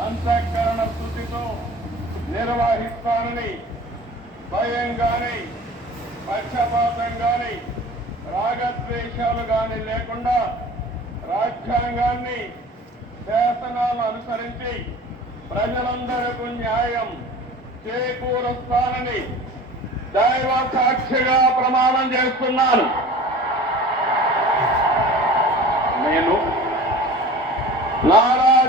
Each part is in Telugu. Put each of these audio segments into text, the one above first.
అంతఃకరణ స్థుతితో నిర్వహిస్తానని భయం గాని పక్షపాతం గాని రాగద్వేషాలు గాని లేకుండా రాజ్యాంగాన్ని శాసనాలు అనుసరించి ప్రజలందరకు న్యాయం చేకూరుస్తానని దైవ సాక్షిగా ప్రమాణం చేస్తున్నాను. నేను నారా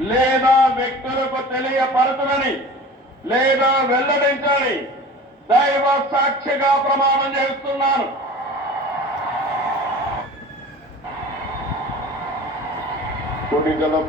లేదా వ్యక్తులకు తెలియపరచునని లేదా వెల్లడించని దైవ సాక్షిగా ప్రమాణం చేస్తున్నాను. కొన్నిగల